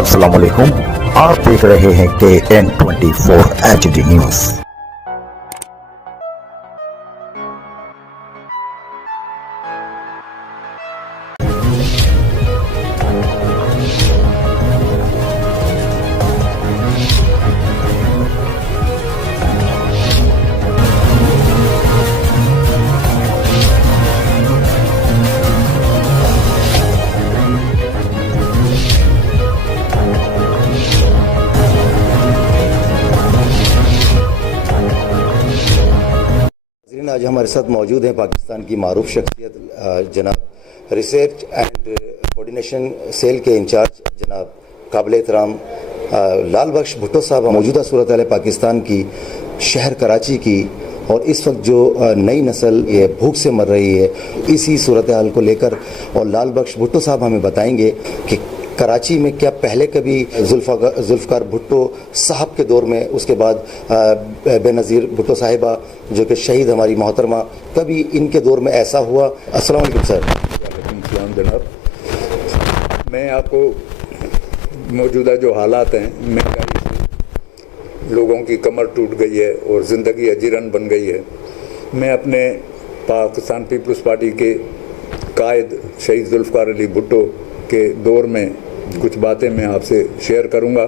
अस्सलाम वालेकुम। आप देख रहे हैं KN24 HD न्यूज। आज हमारे साथ मौजूद हैं पाकिस्तान की मारूफ शख्सियत जनाब रिसर्च एंड कोऑर्डिनेशन सेल के इंचार्ज जनाब काबिल एहतराम लाल बख्श भुट्टो साहब। मौजूदा सूरत हाल पाकिस्तान की, शहर कराची की, और इस वक्त जो नई नस्ल ये भूख से मर रही है, इसी सूरत हाल को लेकर और लाल बख्श भुट्टो साहब हमें बताएंगे कि कराची में क्या पहले कभी जुल्फ़िकार भुट्टो साहब के दौर में, उसके बाद बेनज़ीर भुट्टो साहिबा जो कि शहीद हमारी मोहतरमा, कभी इनके दौर में ऐसा हुआ? अस्सलाम वालेकुम सर। वालेकुम सलाम जनाब। मैं आपको मौजूदा जो हालात हैं, महंगाई से लोगों की कमर टूट गई है और ज़िंदगी अजीरन बन गई है। मैं अपने पाकिस्तान पीपल्स पार्टी के कायद शहीद जुल्फ़िकार अली भुट्टो के दौर में कुछ बातें मैं आपसे शेयर करूंगा।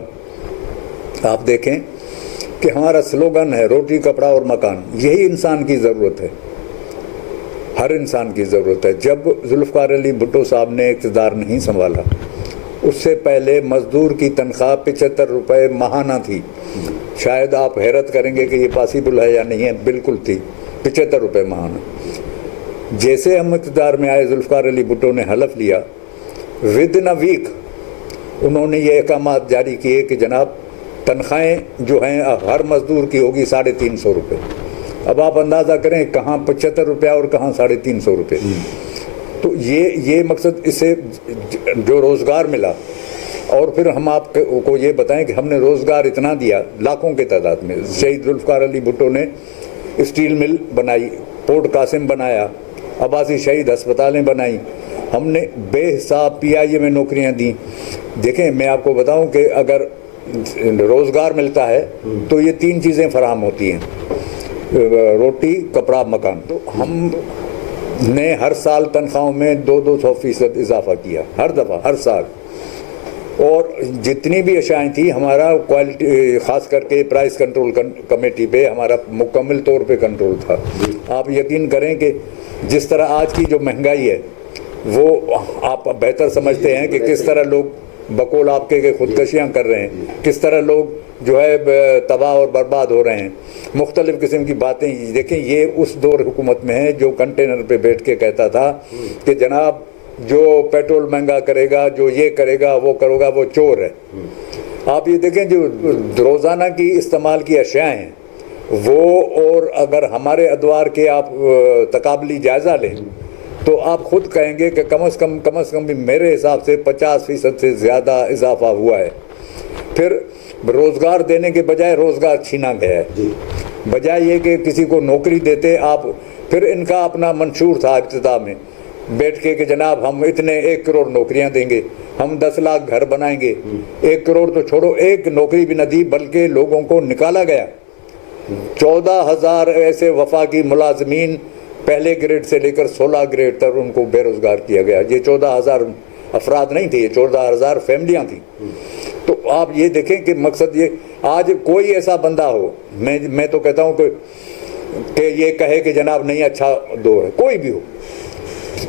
आप देखें कि हमारा स्लोगन है रोटी कपड़ा और मकान। यही इंसान की ज़रूरत है, हर इंसान की ज़रूरत है। जब जुल्फ़िकार अली भुट्टो साहब ने इक़्तिदार नहीं संभाला, उससे पहले मज़दूर की तनख्वाह 75 रुपये माहाना थी। शायद आप हैरत करेंगे कि ये पॉसिबल है या नहीं है, बिल्कुल थी, 75 रुपये माहाना। जैसे हम इक़्तिदार में आए, जुल्फ़िकार अली भुट्टो ने हलफ लिया, विद इन अ वीक उन्होंने ये अहकामात जारी किए कि जनाब तनख्वाहें जो हैं हर मज़दूर की होगी 350 रुपये। अब आप अंदाज़ा करें कहाँ 75 रुपया और कहाँ 350 रुपये। तो ये मकसद, इससे जो रोज़गार मिला। और फिर हम आपको ये बताएं कि हमने रोज़गार इतना दिया लाखों के तादाद में। शहीद जुल्फ़िकार अली भुट्टो ने स्टील मिल बनाई, पोर्ट कासिम बनाया, अब्बासी शहीद अस्पतालें बनाई, हमने बेहिसाब PIA में नौकरियां दी। देखें, मैं आपको बताऊं कि अगर रोज़गार मिलता है तो ये 3 चीज़ें फराहम होती हैं, रोटी कपड़ा मकान। तो हमने हर साल तनख्वाहों में 200% इजाफा किया, हर दफ़ा, हर साल। और जितनी भी अशाएँ थी, हमारा क्वालिटी, ख़ास करके प्राइस कंट्रोल कमेटी पे हमारा मुकम्मल तौर पे कंट्रोल था। आप यकीन करें कि जिस तरह आज की जो महंगाई है वो आप बेहतर समझते हैं कि किस तरह लोग बकौल आपके के खुदकशियाँ कर रहे हैं, किस तरह लोग जो है तबाह और बर्बाद हो रहे हैं। मुख्तलिफ़ किस्म की बातें देखें। ये उस दौर हुकूमत में है जो कंटेनर पे बैठ के कहता था कि जनाब जो पेट्रोल महंगा करेगा, जो ये करेगा, वो करेगा, वो चोर है। आप ये देखें जो रोज़ाना की इस्तेमाल की अशियाएँ हैं वो, और अगर हमारे अदवार के आप तकाबली जायज़ा लें तो आप खुद कहेंगे कि कम से कम भी मेरे हिसाब से 50% से ज़्यादा इजाफा हुआ है। फिर रोज़गार देने के बजाय रोज़गार छीना गया है। बजाय ये कि किसी को नौकरी देते आप, फिर इनका अपना मंशूर था इब्तिदा में बैठ के कि जनाब हम इतने 1 करोड़ नौकरियां देंगे, हम 10 लाख घर बनाएंगे। 1 करोड़ तो छोड़ो, 1 नौकरी भी न दी, बल्कि लोगों को निकाला गया। 14,000 ऐसे वफाकी मुलाजमीन पहले ग्रेड से लेकर 16 ग्रेड तक उनको बेरोज़गार किया गया। ये 14,000 अफराद नहीं थे, ये 14,000 फैमिलियाँ थी। तो आप ये देखें कि मकसद ये, आज कोई ऐसा बंदा हो, मैं तो कहता हूँ कि ये कहे कि जनाब नहीं अच्छा दौर है, कोई भी हो,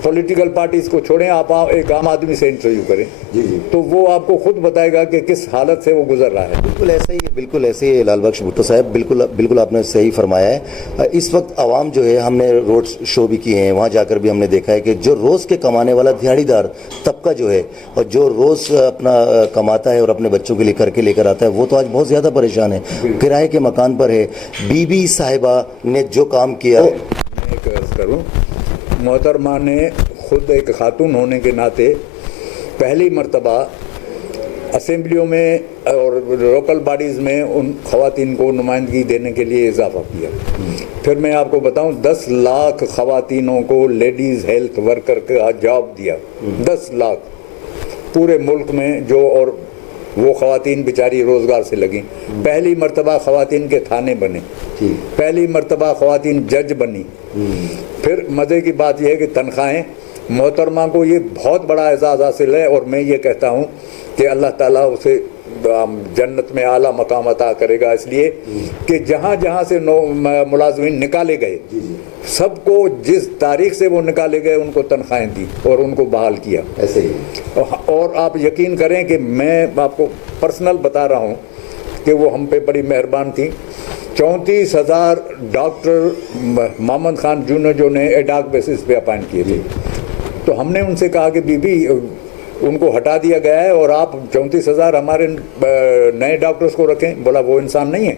पॉलिटिकल पार्टीज को छोड़ें, आप एक आम आदमी से इंटरव्यू करें जी, तो वो आपको खुद बताएगा कि किस हालत से वो गुजर रहा है। बिल्कुल ऐसा ही है, बिल्कुल ऐसे ही लाल बख्श भुट्टो साहब, बिल्कुल आपने सही फरमाया है। इस वक्त आवाम जो है, हमने रोड शो भी किए हैं, वहाँ जाकर भी हमने देखा है कि जो रोज़ के कमाने वाला दिहाड़ीदार तबका जो है, और जो रोज़ अपना कमाता है और अपने बच्चों के लिए करके लेकर आता है, वो तो आज बहुत ज़्यादा परेशान है, किराए के मकान पर है। बीबी साहिबा ने जो काम किया, मैं एक अर्ज़ करूँ, मोहतरमा ने खुद एक खातून होने के नाते पहली मर्तबा असेंबलियों में और लोकल बॉडीज़ में उन ख़वातीन को नुमाइंदगी देने के लिए इजाफा किया। फिर मैं आपको बताऊं, 10 लाख ख़वातीनों को लेडीज़ हेल्थ वर्कर का जॉब दिया। 10 लाख पूरे मुल्क में जो, और वो ख़वातीन बेचारी रोज़गार से लगी। पहली मर्तबा ख़वातीन के थाने बने, पहली मर्तबा ख़वातीन जज बनी। फिर मज़े की बात यह है कि तनख्वाहें, मोहतरमा को ये बहुत बड़ा एजाज़ हासिल है और मैं ये कहता हूँ कि अल्लाह ताला उसे जन्नत में आला मकाम अता करेगा, इसलिए कि जहाँ जहाँ से मुलाजमीन निकाले गए सबको जिस तारीख से वो निकाले गए उनको तनख्वाहें दी और उनको बहाल किया। ऐसे ही और आप यकीन करें कि मैं आपको पर्सनल बता रहा हूँ कि वो हम पे बड़ी मेहरबान थी। 34,000 डॉक्टर मोहम्मद खान जूनियर जो ने एडाक बेसिस पे अपॉइंट किए थे, तो हमने उनसे कहा कि बीबी उनको हटा दिया गया है और आप 34,000 हमारे नए डॉक्टर्स को रखें। बोला वो इंसान नहीं है,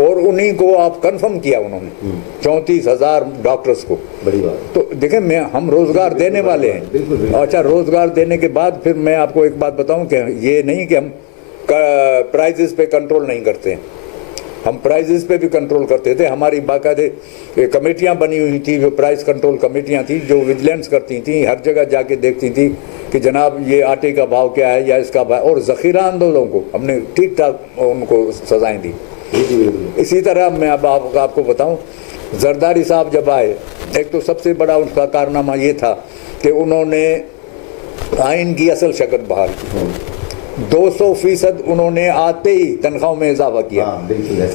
और उन्हीं को आप कंफर्म किया उन्होंने 34,000 डॉक्टर्स को। बड़ी बात। तो देखें, हम रोजगार देने वाले हैं। अच्छा, रोजगार देने के बाद फिर मैं आपको एक बात बताऊं कि ये नहीं कि हम प्राइजेस पे कंट्रोल नहीं करते हैं, हम प्राइजेस पे भी कंट्रोल करते थे। हमारी बाकायदे कमेटियां बनी हुई थी, जो प्राइस कंट्रोल कमेटियां थी, जो विजिलेंस करती थी, हर जगह जाके देखती थी कि जनाब ये आटे का भाव क्या है या इसका भाव, और ज़ख़ीरा आंदोलनों को हमने ठीक ठाक उनको सजाएं दी। इसी तरह मैं अब आपको बताऊं, जरदारी साहब जब आए, एक तो सबसे बड़ा उनका कारनामा ये था कि उन्होंने आइन की असल शक्ल बहाल की। 200% उन्होंने आते ही तनख्वाहों में इजाफा किया।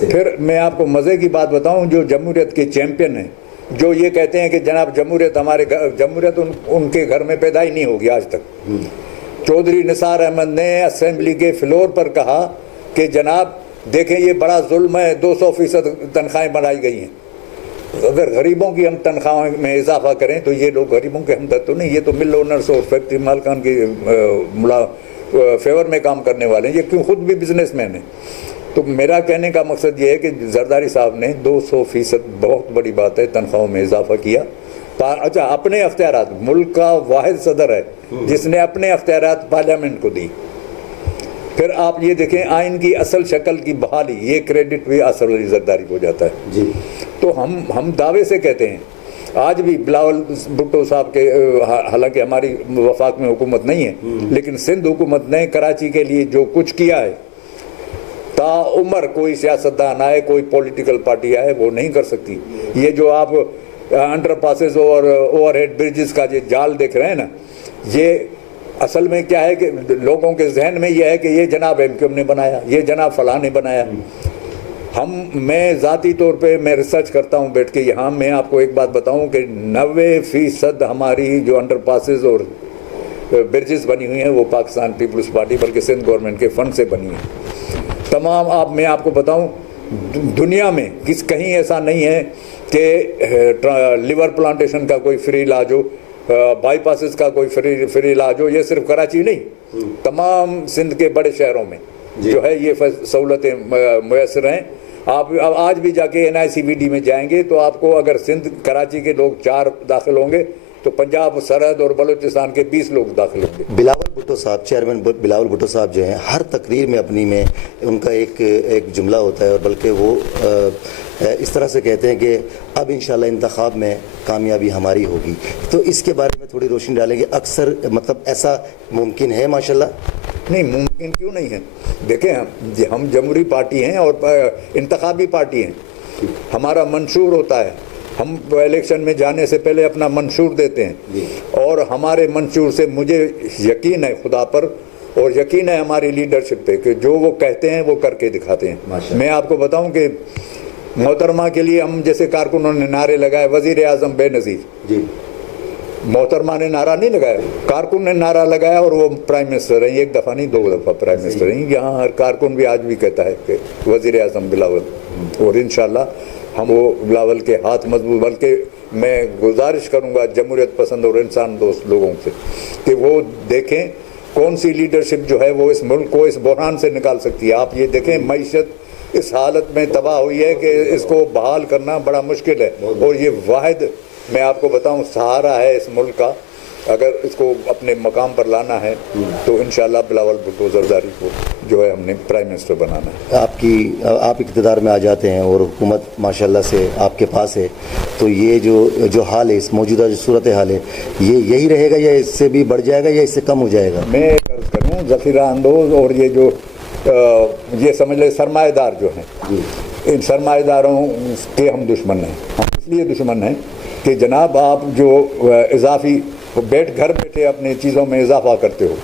फिर मैं आपको मज़े की बात बताऊं, जो जमहूरियत के चैंपियन हैं, जो ये कहते हैं कि जनाब जमहूरियत हमारे जमहूरियत उनके घर में पैदा ही नहीं होगी आज तक। चौधरी निसार अहमद ने असेंबली के फ्लोर पर कहा कि जनाब देखें ये बड़ा जुल्म है, 200% तनख्वाहें बढ़ाई गई हैं। अगर गरीबों की हम तनख्वाहों में इजाफा करें तो ये लोग गरीबों के हमदर्द तो नहीं, ये तो मिल ओनर्स और फैक्ट्री मालकान के फेवर में काम करने वाले हैं, ये क्यों खुद भी बिजनेसमैन हैं। तो मेरा कहने का मकसद ये है कि जरदारी साहब ने 200% बहुत बड़ी बात है तनख्वाहों में इजाफा किया। अच्छा, अपने अख्तियारात, मुल्क का वाहिद सदर है जिसने अपने अख्तियारात पार्लियामेंट को दी। फिर आप ये देखें, आइन की असल शक्ल की बहाली, ये क्रेडिट भी असर अली जरदारी को जाता है जी। तो हम दावे से कहते हैं, आज भी बिलावल भुट्टो साहब के, हालांकि हमारी वफाक में हुकूमत नहीं है, लेकिन सिंध हुकूमत ने कराची के लिए जो कुछ किया है, ताउम्र कोई सियासतदान आए, कोई पॉलिटिकल पार्टी आए, वो नहीं कर सकती। ये जो आप अंडर पासेस और ओवरहेड ब्रिजेस का जो जाल देख रहे हैं ना, ये असल में क्या है कि लोगों के जहन में यह है कि ये जनाब एमक्यूएम ने बनाया, ये जनाब फलां ने बनाया। मैं ज़ाती तौर पे मैं रिसर्च करता हूँ बैठ के यहाँ। मैं आपको एक बात बताऊँ कि 90% हमारी जो अंडर पासेस और ब्रिजेस बनी हुई हैं वो पाकिस्तान पीपल्स पार्टी बल्कि सिंध गवर्नमेंट के फंड से बनी है तमाम। मैं आपको बताऊँ, दुनिया में कहीं ऐसा नहीं है कि लिवर प्लांटेशन का कोई फ्री इलाज हो, बाईपासेस का कोई फ्री इलाज हो। ये सिर्फ कराची नहीं, तमाम सिंध के बड़े शहरों में जो है ये सहूलतें मुयसर हैं। आप आज भी जाके NICVD में जाएंगे तो आपको, अगर सिंध कराची के लोग 4 दाखिल होंगे तो पंजाब, सरहद और बलूचिस्तान के 20 लोग दाखिल होंगे। बिलावल भुट्टो साहब, चेयरमैन बिलावल भुट्टो साहब जो हैं, हर तकरीर में अपनी में उनका एक जुमला होता है, और बल्कि वो इस तरह से कहते हैं कि अब इंशाल्लाह इंतखाब में कामयाबी हमारी होगी। तो इसके बारे में थोड़ी रोशनी डालेंगे। अक्सर मतलब ऐसा मुमकिन है? माशाल्लाह नहीं, मुमकिन क्यों नहीं है। देखें, हम जमहूरी पार्टी हैं और इंतखाबी पार्टी हैं। हमारा मंशूर होता है, हम इलेक्शन में जाने से पहले अपना मंशूर देते हैं, और हमारे मंशूर से मुझे यकीन है खुदा पर और यकीन है हमारी लीडरशिप पे कि जो वो कहते हैं वो करके दिखाते हैं। मैं आपको बताऊं कि मोहतरमा के लिए हम जैसे कारकुनों ने नारे लगाए, वजीर आजम बेनज़ीर जी, मोहतरमा ने नारा नहीं लगाया, कारकुन ने नारा लगाया और वो प्राइम मिनिस्टर हैं। 1 दफ़ा नहीं 2 दफ़ा प्राइम मिनिस्टर हैं। यहाँ हर कारकुन भी आज भी कहता है कि वजीर आजम बिलावल, और इंशाल्लाह हम वो बिलावल के हाथ मजबूत, बल्कि मैं गुजारिश करूँगा जमहूरियत पसंद और इंसान दोस्त लोगों से कि वो देखें कौन सी लीडरशिप जो है वो इस मुल्क को इस बहरान से निकाल सकती है। आप ये देखें, मईशत इस हालत में तबाह हुई है कि इसको बहाल करना बड़ा मुश्किल है, और ये वाहिद मैं आपको बताऊं सहारा है इस मुल्क का। अगर इसको अपने मकाम पर लाना है तो इंशाल्लाह बिलावल भुट्टो जरदारी को जो है हमने प्राइम मिनिस्टर बनाना है। आप इक़्तिदार में आ जाते हैं और हुकूमत माशाल्लाह से आपके पास है, तो ये जो हाल है, इस मौजूदा जो सूरत हाल है, ये यही रहेगा या इससे भी बढ़ जाएगा या इससे कम हो जाएगा? मैं अर्ज़ करूँ हूँ ज़फ़ीरा अंदोज़ और ये जो ये समझ ले सरमाएदार जो हैं, इन सरमाएदारों के हम दुश्मन हैं। हम इसलिए दुश्मन हैं कि जनाब आप जो इजाफी घर बैठे अपने चीज़ों में इजाफा करते हो,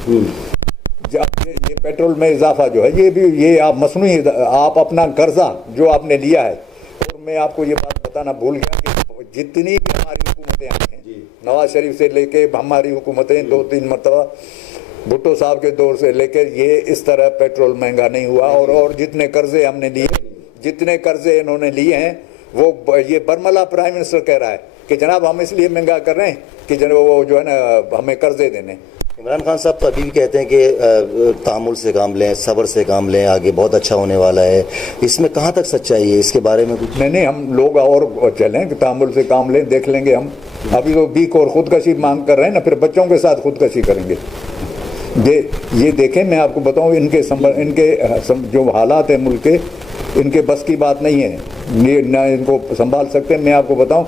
ये पेट्रोल में इजाफा जो है ये आप मसनूई आप अपना कर्जा जो आपने लिया है। और मैं आपको ये बात बताना भूल गया कि जितनी भी हमारी हुकूमतें आई हैं, नवाज शरीफ से लेके हमारी हुकूमतें 2-3 मरतबा भुट्टो साहब के दौर से लेके ये इस तरह पेट्रोल महंगा नहीं हुआ। और जितने कर्जे हमने लिए, जितने कर्जे इन्होंने लिए हैं, वो ये बरमला प्राइम मिनिस्टर कह रहा है कि जनाब हम इसलिए महंगा कर रहे हैं कि जनाब वो जो है ना हमें कर्जे देने। इमरान खान साहब तो अभी भी कहते हैं कि तामुल से काम लें, सब्र से काम लें, आगे बहुत अच्छा होने वाला है। इसमें कहाँ तक सच्चाई है, इसके बारे में कुछ? नहीं, हम लोग और चलें कि तामुल से काम लें, देख लेंगे हम। अभी तो बीक और खुदकशी मांग कर रहे हैं ना, फिर बच्चों के साथ खुदकशी करेंगे। ये देखें, मैं आपको बताऊं इनके जो हालात हैं मुल्क के, इनके बस की बात नहीं है, ना इनको संभाल सकते। मैं आपको बताऊं,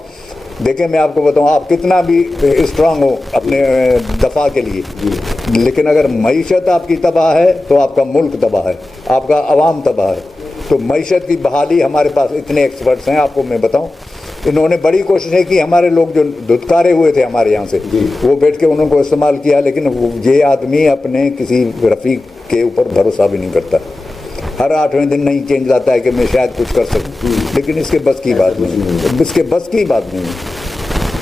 देखें मैं आपको बताऊं, आप कितना भी स्ट्रांग हो अपने दफा के लिए, लेकिन अगर मईशत आपकी तबाह है तो आपका मुल्क तबाह है, आपका अवाम तबाह है। तो मईशत की बहाली हमारे पास इतने एक्सपर्ट्स हैं, आपको मैं बताऊं, इन्होंने बड़ी कोशिशें की। हमारे लोग जो धुतकारे हुए थे हमारे यहाँ से, वो बैठ के उनको इस्तेमाल किया, लेकिन ये आदमी अपने किसी रफ़ीक के ऊपर भरोसा भी नहीं करता। हर 8वें दिन नहीं चेंज आता है कि मैं शायद कुछ कर सकूं, लेकिन इसके बस की बात नहीं, इसके बस की बात नहीं।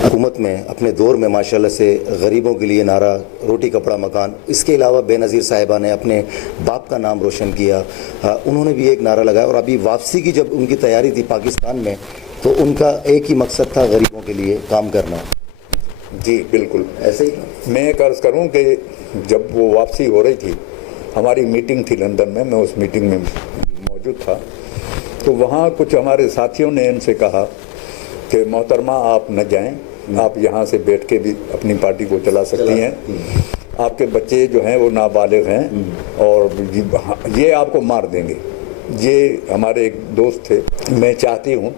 हुकूमत में अपने दौर में माशाल्लाह से गरीबों के लिए नारा रोटी कपड़ा मकान, इसके अलावा बेनज़ीर साहिबा ने अपने बाप का नाम रोशन किया, उन्होंने भी एक नारा लगाया। और अभी वापसी की जब उनकी तैयारी थी पाकिस्तान में, तो उनका एक ही मकसद था गरीबों के लिए काम करना। जी बिल्कुल ऐसे ही मैं एक अर्ज़ करूँ कि जब वो वापसी हो रही थी, हमारी मीटिंग थी लंदन में, मैं उस मीटिंग में मौजूद था। तो वहाँ कुछ हमारे साथियों ने इनसे कहा कि मोहतरमा आप न जाएं, आप यहाँ से बैठ के भी अपनी पार्टी को चला सकती हैं, आपके बच्चे जो हैं वो नाबालिग हैं और ये आपको मार देंगे। ये हमारे एक दोस्त थे। मैं चाहती हूँ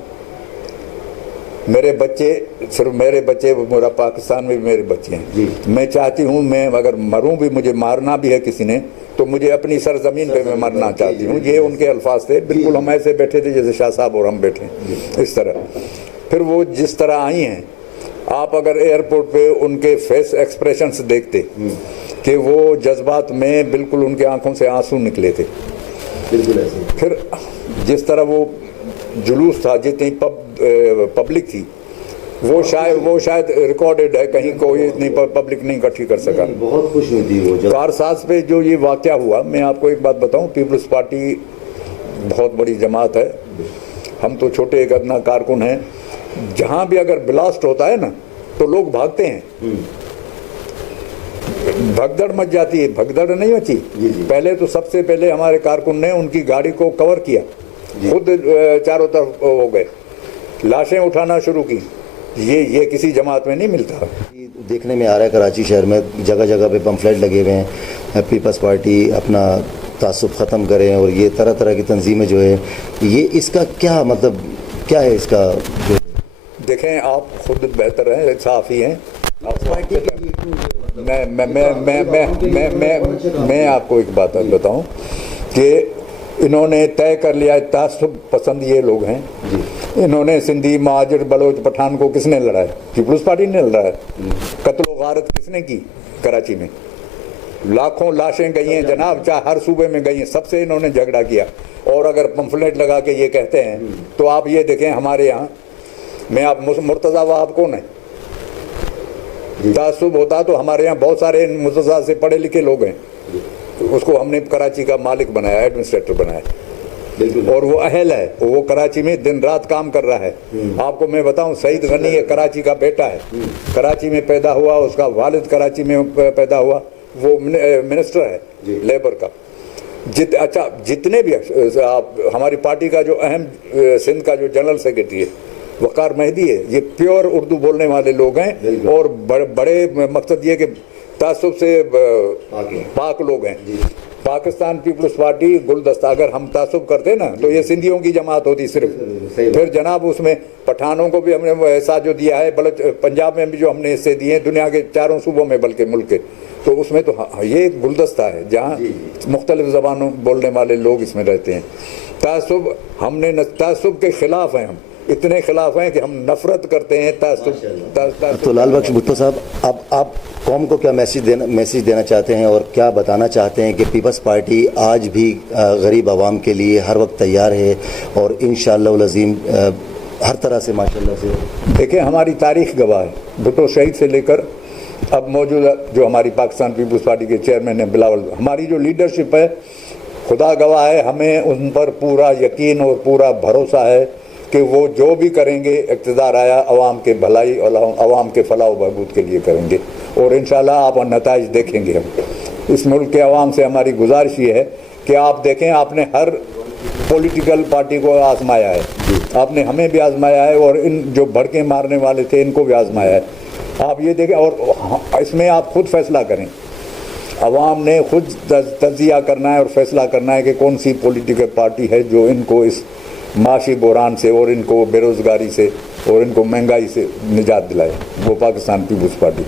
मेरे बच्चे, सिर्फ मेरे बच्चे, मेरा पाकिस्तान में भी मेरे बच्चे हैं, मैं चाहती हूँ मैं अगर मरूँ भी, मुझे मारना भी है किसी ने, तो मुझे अपनी सरजमीन पे मैं मरना चाहती हूँ। ये उनके अल्फाज थे, बिल्कुल हम ऐसे बैठे थे जैसे शाह साहब और हम बैठे इस तरह। फिर वो जिस तरह आई हैं, आप अगर एयरपोर्ट पे उनके फेस एक्सप्रेशंस देखते कि वो जज्बात में बिल्कुल उनके आंखों से आंसू निकले थे, बिल्कुल ऐसे। फिर जिस तरह वो जुलूस था, जितनी पब्लिक थी, वो शायद रिकॉर्डेड है, कहीं कोई इतनी पब्लिक नहीं इकट्ठी कर सका। बहुत खुश हुई थी वो कारसाज पे जो ये वाक़या हुआ। मैं आपको एक बात बताऊं, पीपल्स पार्टी बहुत बड़ी जमात है, हम तो छोटे एक अदना कारकुन हैं। जहां भी अगर ब्लास्ट होता है ना, तो लोग भागते हैं, भगदड़ मच जाती है, भगदड़ नहीं होती। पहले तो सबसे पहले हमारे कारकुन ने उनकी गाड़ी को कवर किया, खुद चारों तरफ हो गए, लाशें उठाना शुरू की। ये किसी जमात में नहीं मिलता। देखने में आ रहा है कराची शहर में जगह जगह पे पम्फलेट लगे हुए हैं, पीपल्स पार्टी अपना तासुब ख़त्म करें, और ये तरह तरह की तंजीमें जो है, ये इसका क्या मतलब क्या है इसका? जो देखें, आप खुद बेहतर हैं, साफ़ी हैं। मैं आपको एक बात बताऊं कि इन्होंने तय कर लिया, तासुब पसंद ये लोग हैं। इन्होंने सिंधी, महाजर, बलोच, पठान को किसने लड़ा है? पीपल्स पार्टी ने लड़ा है। कत्ल गारत किसने की? कराची में लाखों लाशें गई हैं जनाब, चाहे हर सूबे में गई हैं, सबसे इन्होंने झगड़ा किया। और अगर पंफलेट लगा के ये कहते हैं, तो आप ये देखें हमारे यहाँ में, आप मुर्तज़ा वहाब कौन है? तासुब होता तो हमारे यहाँ बहुत सारे मुर्तज़ा से पढ़े लिखे लोग हैं, उसको हमने कराची का मालिक बनाया, एडमिनिस्ट्रेटर बनाया, और वो अहल है, वो कराची में दिन रात काम कर रहा है। आपको मैं बताऊं, सईद गनी है, कराची का बेटा है, कराची में पैदा हुआ, उसका वालिद कराची में पैदा हुआ, वो मिनिस्टर है लेबर का। अच्छा, जितने भी आप हमारी पार्टी का जो अहम सिंध का जो जनरल सेक्रेटरी है वकार मेहदी है, ये प्योर उर्दू बोलने वाले लोग हैं, और बड़े मकसद ये कि तासुब से पाक लोग हैं। पाकिस्तान पीपल्स पार्टी गुलदस्ता, अगर हम तासुब करते ना तो ये सिंधियों की जमात होती सिर्फ। फिर जनाब उसमें पठानों को भी हमने वो हिस्सा जो दिया है, बल्कि पंजाब में भी जो हमने हिस्से दिए हैं, दुनिया के 4 सूबों में बल्कि मुल्क के, तो उसमें तो ये एक गुलदस्ता है जहाँ मुख्तलिफ ज़बानों बोलने वाले लोग इसमें रहते हैं। तासुब हमने तासुब के खिलाफ हैं, हम इतने खिलाफ हैं कि हम नफरत करते हैं तासुब। तो लाल बख्श भुट्टो साहब, अब आप कौम को क्या मैसेज देना चाहते हैं और क्या बताना चाहते हैं कि पीपल्स पार्टी आज भी गरीब आवाम के लिए हर वक्त तैयार है और इंशाअल्लाह अज़ीम हर तरह से माशाल्लाह से। देखिए, हमारी तारीख गवाह है, भुट्टो शहीद से लेकर अब मौजूदा जो हमारी पाकिस्तान पीपल्स पार्टी के चेयरमैन है बिलावल, हमारी जो लीडरशिप है खुदा गवाह है, हमें उन पर पूरा यकीन और पूरा भरोसा है कि वो जो भी करेंगे इक़्तिदार आया अवाम के भलाई और अवाम के फलाह व बहबूद के लिए करेंगे और इंशाअल्लाह आप नताइज देखेंगे। हम इस मुल्क के अवाम से हमारी गुजारिश ये है कि आप देखें, आपने हर पॉलिटिकल पार्टी को आजमाया है, आपने हमें भी आजमाया है और इन जो भड़के मारने वाले थे इनको भी आजमाया है। आप ये देखें और इसमें आप खुद फैसला करें, अवाम ने खुद तजिया करना है और फैसला करना है कि कौन सी पॉलिटिकल पार्टी है जो इनको इस माशी बहरान से और इनको बेरोज़गारी से और इनको महंगाई से निजात दिलाए, वो पाकिस्तान पीपल्स पार्टी।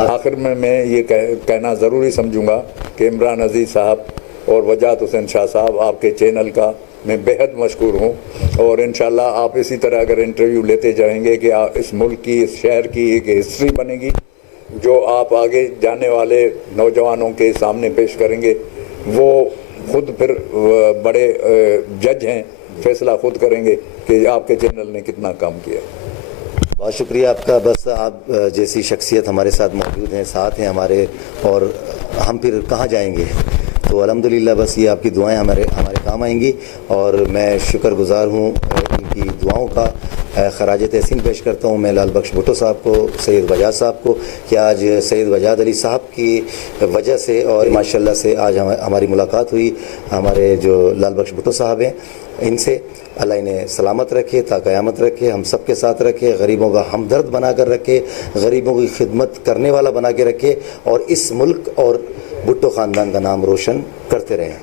आखिर में मैं ये कहना ज़रूरी समझूंगा कि इमरान अजीज़ साहब और वजाहत हुसैन शाह साहब, आपके चैनल का मैं बेहद मशकूर हूँ और इंशाअल्लाह आप इसी तरह अगर इंटरव्यू लेते जाएंगे कि इस मुल्क की, इस शहर की एक हिस्ट्री बनेगी जो आप आगे जाने वाले नौजवानों के सामने पेश करेंगे। वो खुद फिर बड़े जज हैं, फैसला खुद करेंगे कि आपके चैनल ने कितना काम किया। बहुत शुक्रिया आपका। बस आप जैसी शख्सियत हमारे साथ मौजूद हैं, साथ हैं हमारे, और हम फिर कहाँ जाएंगे। तो अल्हम्दुलिल्लाह बस ये आपकी दुआएं हमारे काम आएंगी और मैं शुक्रगुज़ार हूँ इनकी दुआओं का। खराज तहसीन पेश करता हूँ मैं लाल बख्श भुट्टो साहब को, सैयद वजाद साहब को, कि आज सैयद वजाद अली साहब की वजह से और माशाल्लाह से आज हमारी मुलाकात हुई। हमारे जो लाल बख्श भुट्टो साहब हैं, इनसे अल्लाह इन्हें सलामत रखे, ता क़यामत रखे, हम सब के साथ रखे, गरीबों का हमदर्द बना कर रखे, गरीबों की खिदमत करने वाला बना के रखे और इस मुल्क और भुट्टो ख़ानदान का नाम रोशन करते रहें।